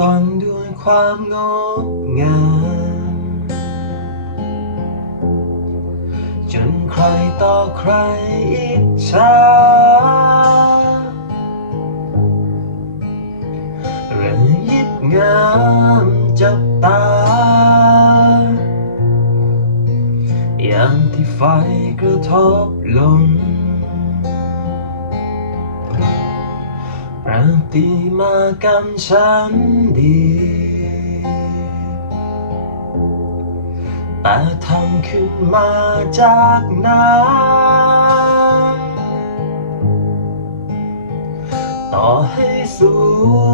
ต้นด้วยความงดงาม จนใครต่อใครอิจฉาเรื่องยิบงามจับตา อย่างที่ไฟกระทบลง ติมากรรมฉันดี แต่ทำขึ้นมาจากน้ำต่อให้ส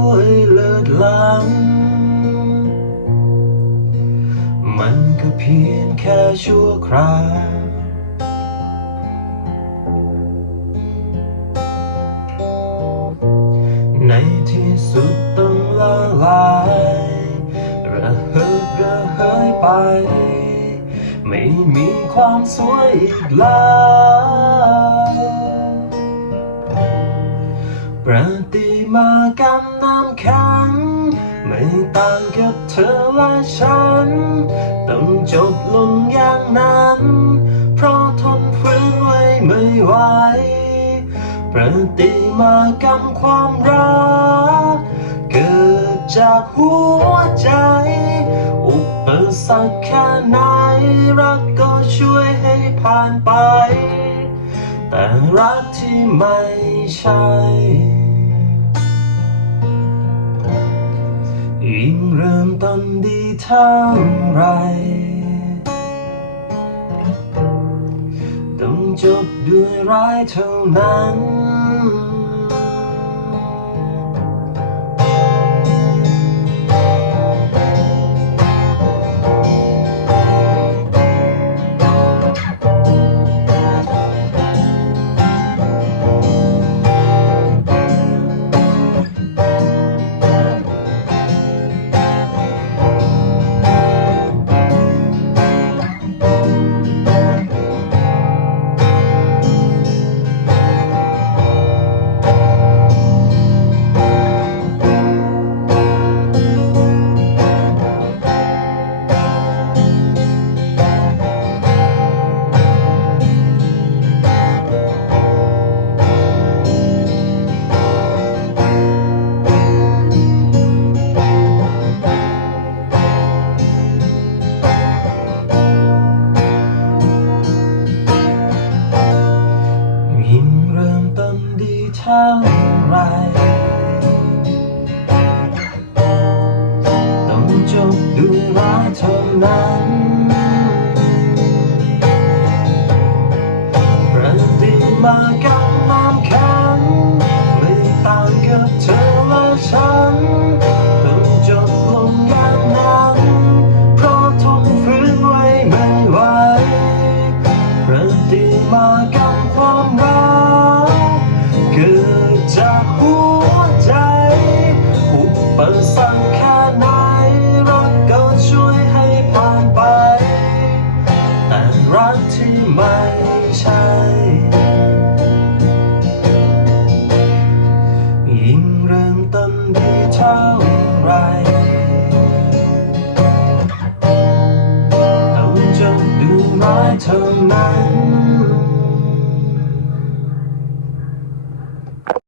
วยเลิศล้ำมันก็เพียงแค่ชั่วคราว ไม่มีความสวยอีกแล้วประติมากรรมน้ำแข็งไม่ต่างกับเธอและฉัน ต้องจบลงอย่างนั้น เพราะทนฝืนไว้ไม่ไหวประติมากรรมความรัก เกิดจากหัวใจ อุปสรรคแค่ไหนรักก็ช่วยให้ผ่านไป แต่รักที่ไม่ใช่ ยิ่งเริ่มต้นดีเท่าไร ต้องจบด้วยร้ายเท่านั้น เริ่มต้นดีเท่าไร ต้องจบด้วยร้าเท่านั้นายเท่านั้น